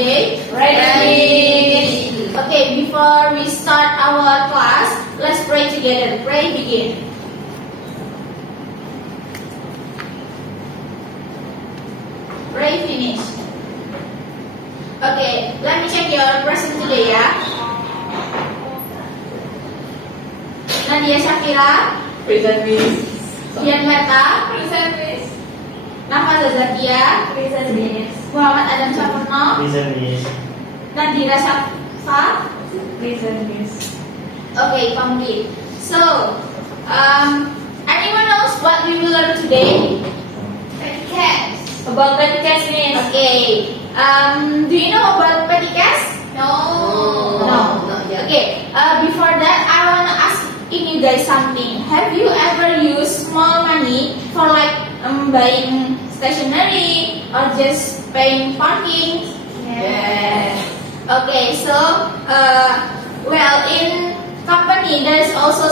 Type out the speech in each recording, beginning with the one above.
today? Ready. Okay, before we start our class, let's pray together. Pray, begin. Pray, finish. Okay, let me check your present today ya. Nadia Syafira, Present, Miss. Dian Meta, Present, Miss. Nafa Zakia, Present, Miss. Muhammad Adam Syafurno, Present, Miss. Nadira Syafa. Present, Miss. Okay, complete. So, anyone knows what we will learn today? Petty About podcast, Miss. Okay. Do you know about petty cash? No. No. Okay. Before that, I wanna ask you guys something. Have you ever used small money for like buying stationery or just paying parking? Yes. Okay, so well, in company there is also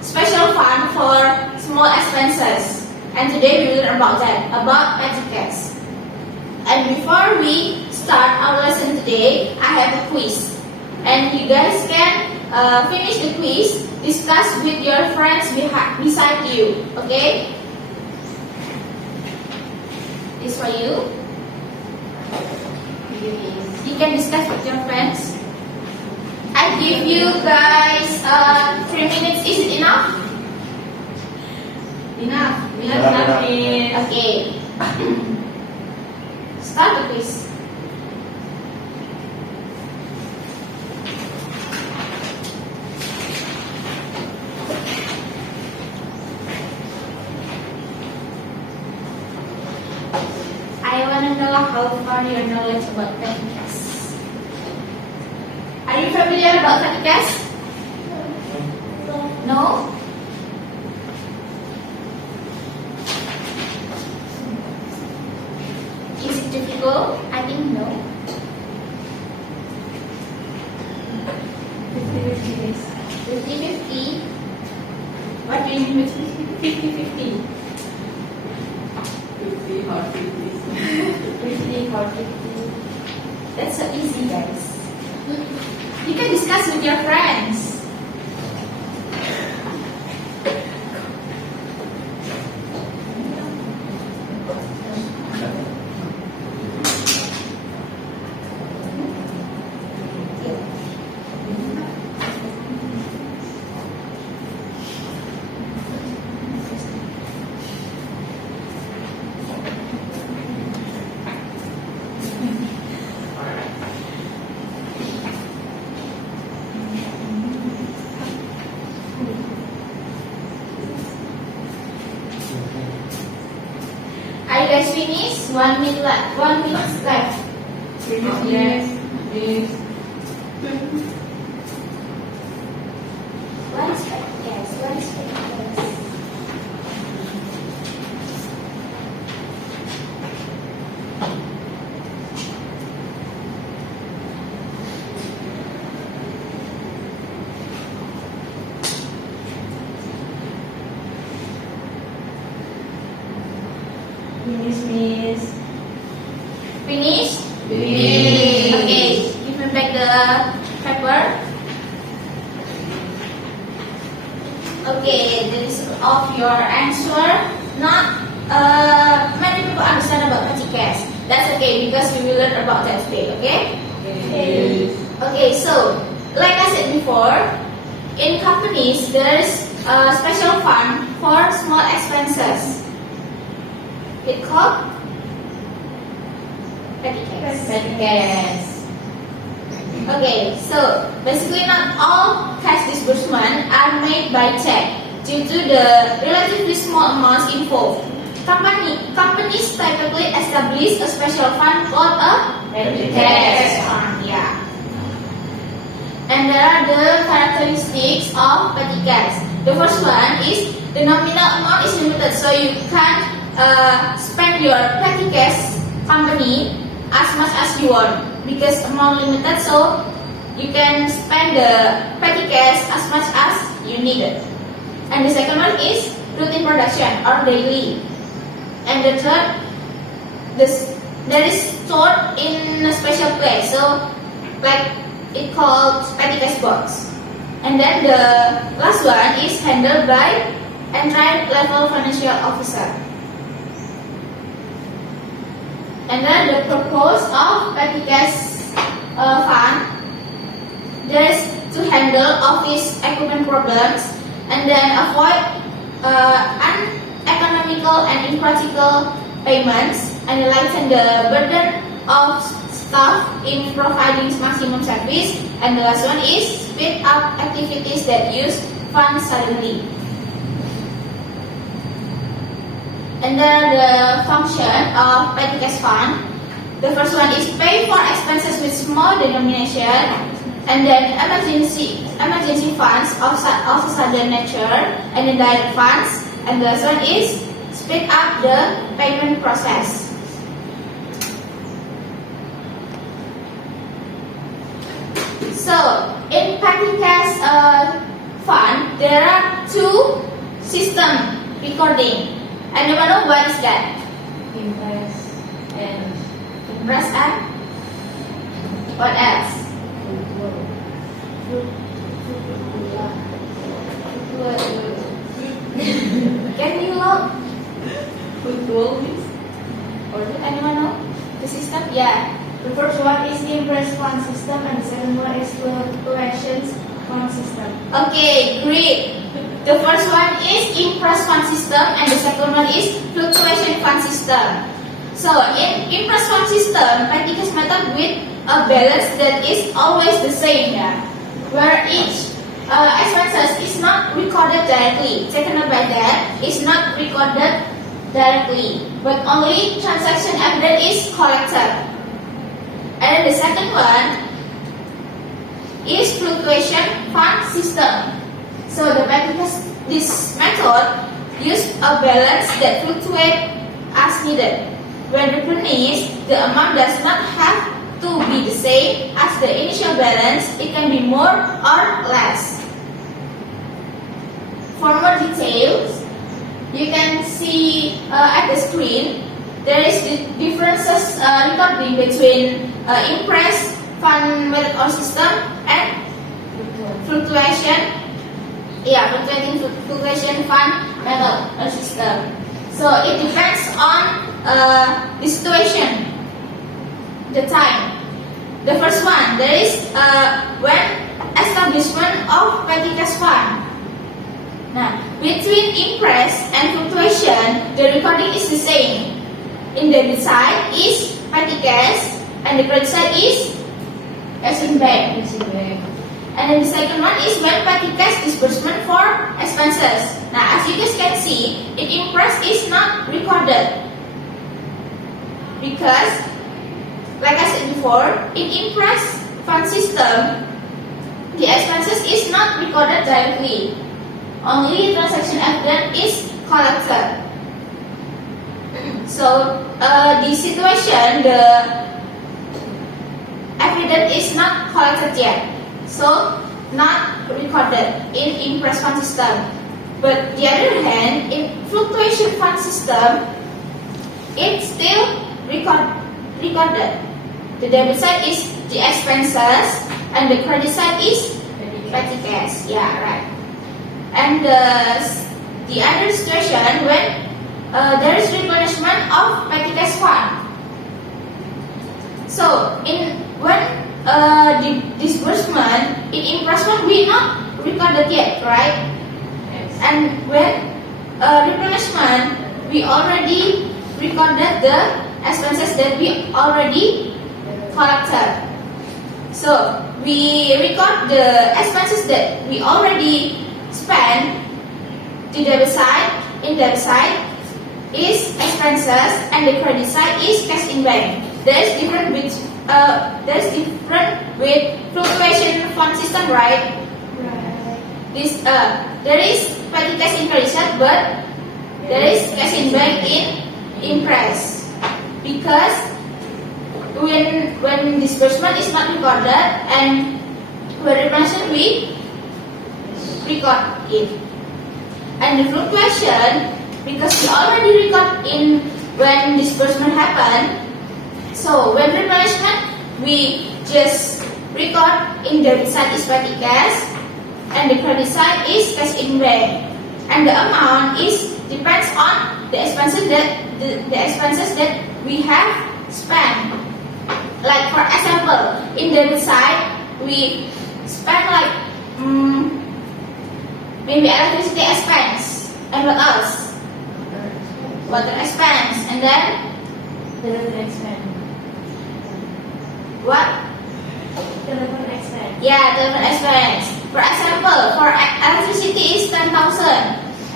special fund for small expenses, and today we will learn about that, about petty cash. And before we start our lesson today, I have a quiz, and you guys can finish the quiz, discuss with your friends beside you. Okay? This for you. You can discuss with your friends. I give you guys 3 minutes. Is it enough? Enough. Enough, Miss. Okay. Start the quiz. I want to know how far your knowledge about petty cash. Are you familiar about petty cash? No? Is it difficult? I think no. 50-50. What do you mean with 50-50? 50 or 50. 50 or 50. That's so easy, guys. You can discuss with your friends. Are you guys finished? 1 minute left. 1 minute left. Yes. Miss. What is petty cash? What is petty cash? Miss, Miss. Finished? Finish. Okay, give me back the paper. Okay, this is of your answer. Not many people understand about petty cash. That's okay because we will learn about that today. Okay? Yes. Okay, so like I said before, in companies there is a special fund for small expenses. It called petty cash. Petty cash. Okay, so basically not all cash disbursement are made by check due to the relatively small amounts involved. Companies typically establish a special fund called a Petty cash cash. fund. Yeah. And there are the characteristics of petty cash. The first one is the nominal amount is limited, so you can spend your petty cash company as much as you want because amount limited, so you can spend the petty cash as much as you need it. And the second one is routine production or daily. And the third, that is stored in a special place. So, like it called petty cash box. And then the last one is handled by entry level financial officer. And then the purpose of petty cash fund, there is to handle office equipment problems and then avoid uneconomical and impractical payments and lighten the burden of staff in providing maximum service. And the last one is speed up activities that use funds suddenly. And then the function of petty cash fund. The first one is pay for expenses with small denomination, and then emergency funds of a sudden nature, and then direct funds. And the last one is speed up the payment process. So in petty cash fund, there are two system recording. Anyone know what is that? Impress and Impress and what else? Can you look? football is. Or do anyone know the system? Yeah. The first one is impress fund system and the second one is fluctuations fund system. Okay, great. The first one is impress fund system and the second one is fluctuation fund system. So in impress fund system, petty cash method with a balance that is always the same, yeah, where each expenses is not recorded directly. Taken by that is not recorded directly, but only transaction evidence is collected. And the second one is fluctuation fund system. So the petty cash, this method use a balance that fluctuates as needed. When replenished, the amount does not have to be the same as the initial balance. It can be more or less. For more details, you can see at the screen there is the differences recording between impress fund method or system and fluctuation. Yeah, fluctuation fund method or system. So it depends on the situation, the time. The first one, there is when establishment of petty cash fund. Now, between impress and fluctuation, the recording is the same. In the debit side is petty cash, and the credit side is cash in bank. And then the second one is when petty cash disbursement for expenses. Now, as you guys can see, in impress is not recorded because, like I said before, in impress fund system, the expenses is not recorded directly. Only transaction evidence is collected. So, the situation, the evidence is not collected yet. So, not recorded in impress fund system. But the other hand, in fluctuation fund system, it's still recorded. The debit side is the expenses and the credit side is petty cash. Yeah, right. And the other situation when there is replenishment of petty cash fund. So, when the disbursement in impress fund we not recorded yet, right? Yes. And when replenishment we already recorded the expenses that we already collected. So we record the expenses that we already spent. The debit side, in debit side is expenses and the credit side is cash in bank. There is different with fluctuation fund system, right? Right. This there is petty cash in credit side, but there is cash in bank in impress because when disbursement is not recorded and when replenishment we record it, and the fluctuation because we already record in when disbursement happen, So when replenishment, we just record in debit side is petty cash and the credit side is cash in bank, and the amount is depends on the expenses that we have spent. Like for example, in debit side we spend like maybe electricity expense, and what else? Water expense, and then Telephone expense. what? Telephone expense. Yeah, telephone expense. For example, for electricity is 10,000,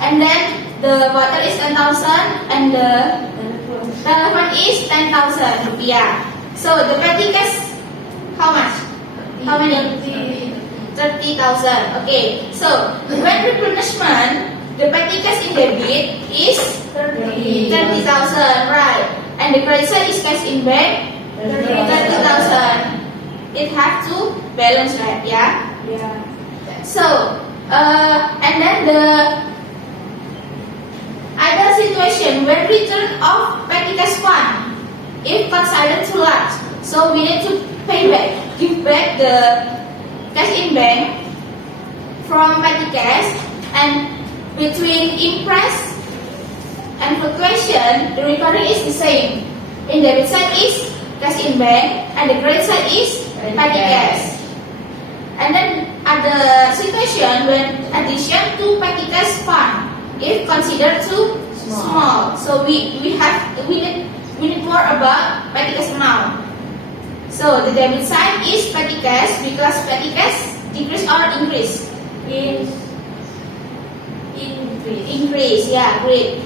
and then the water is 10,000, and the telephone is 10,000 rupiah. So the petty cash, how much? How many? 30,000. Okay. So when replenishment, the petty cash in debit is 30,000, right? And the credit side is cash in bank 30,000. It have to balance, right? Yeah. Yeah. So and then the other situation when return of petty cash fund, if considered too large, so we need to give back the cash in bank from petty cash, and between interest and fluctuation, the recording is the same. In debit side is cash in bank, and the credit side is petty cash. And then other situation when addition to petty cash fund, if considered too small, so we need more about petty cash amount. So the debit side is petty cash because petty cash decrease or increase? Increase, yeah, great.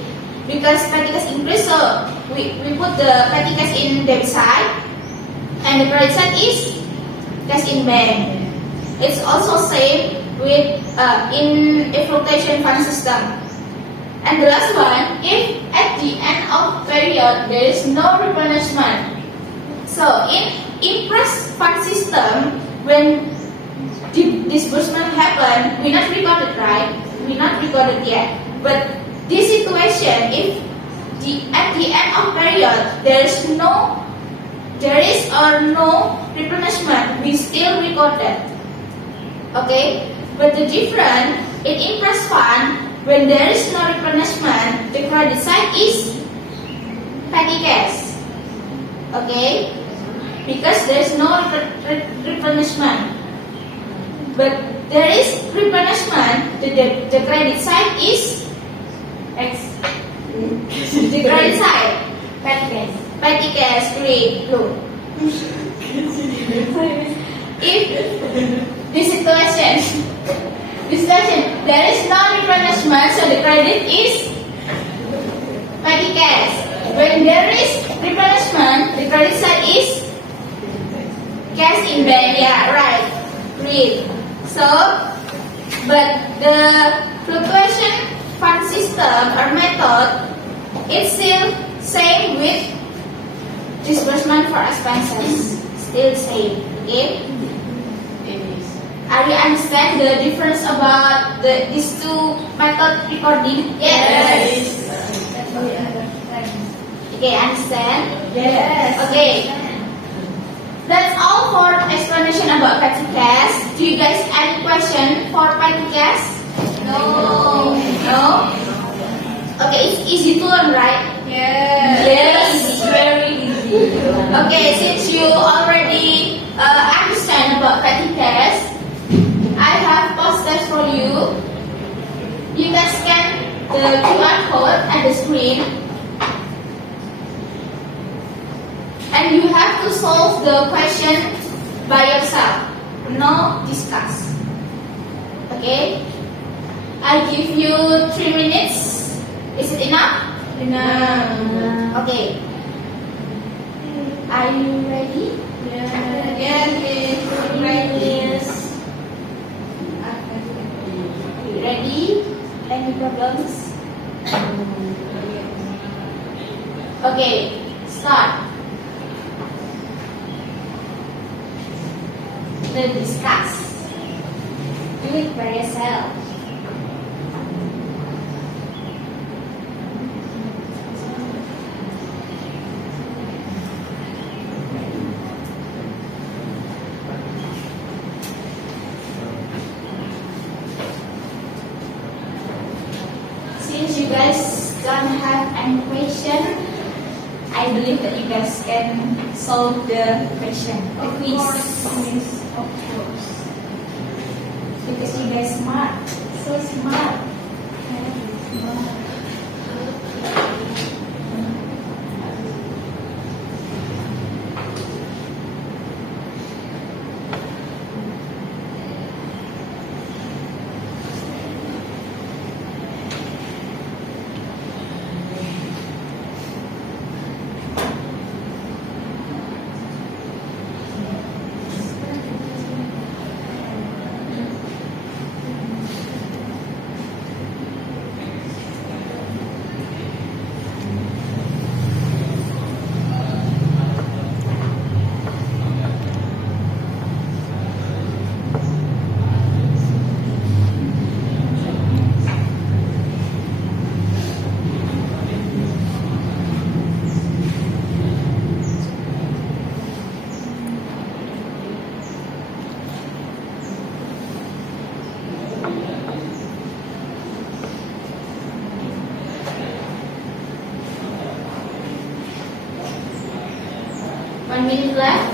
Because petty cash increase, so we put the petty cash in debit side, and the credit side is cash in bank. It's also same with in a flotation fund system. And the last one, if at the end of period there is no replenishment. So in interest fund system, when disbursement happen, we not recorded, right? We not recorded yet. But this situation, if at the end of period there is or no replenishment, we still recorded. Okay, but the difference in interest fund, when there is no replenishment, the credit side is petty cash. Okay, because there is no replenishment. But there is replenishment, the credit side is the credit side petty cash, great, look. If this situation, there is no replenishment, so the credit is petty cash. When there is replenishment, the credit side is cash in bank. Yeah, right. Great. So, but the fluctuation fund system or method, it's still same with disbursement for expenses. Still same. Okay. Are you understand the difference about these two method recording? Yes. Okay, understand? Yes. Okay. That's all for explanation about petty cash. Do you guys any question for petty cash? No. No? Okay, it's easy to learn, right? Yes, it's very easy. Okay, since you already understand about petty cash, I have posters for you. You can scan the QR code at the screen, and you have to solve the question by yourself. No discuss. Okay? I give you 3 minutes. Is it enough? Enough. Okay. Are you ready? Yes. Ready? Any problems? Okay, start. Then discuss. Do it by yourself. don't have any question, I believe that you guys can solve the question. The quiz. Miss, of course. Because you guys smart. So smart. Very smart. 1 minute left.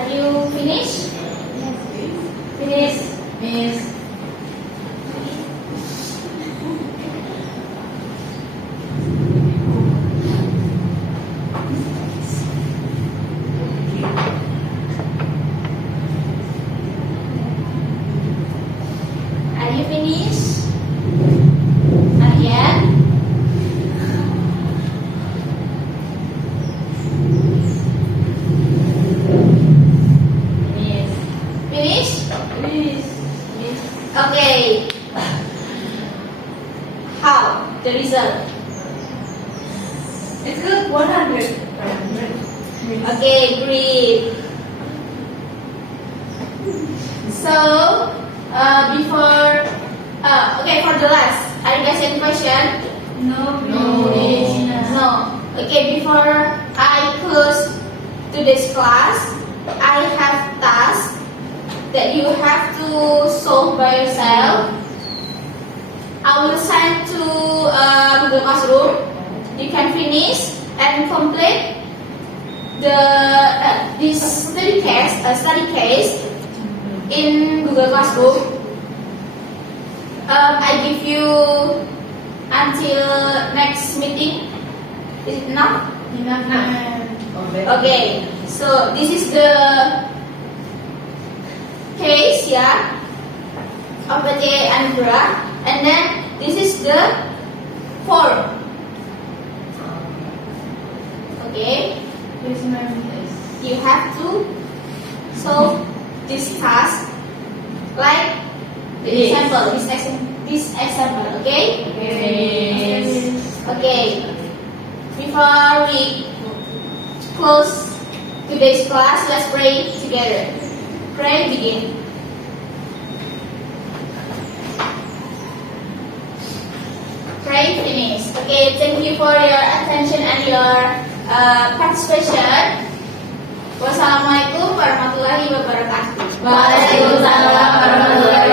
Are you finished? Finish. Miss. Are you finished? Not yet. Finish? Finish. Okay. How? The result? It's good. 100. Okay, great. So, okay, for the last, are you guys any question? No. No. Okay, before I close today's class, I have tasks that you have to solve by yourself. I will send to Google Classroom. You can finish and complete this study case in Google Classroom. I give you until next meeting. Is it enough? Okay. So this is the case, yeah, of PJ Anugerah, and then this is the form. Okay. Here's my place. You have to solve this task like the example, this example, okay? Okay. Before we close today's class, let's pray together. Pray, begin. Pray, finish. Okay, thank you for your attention and your participation. Wassalamualaikum warahmatullahi wabarakatuh. Waalaikumsalam warahmatullahi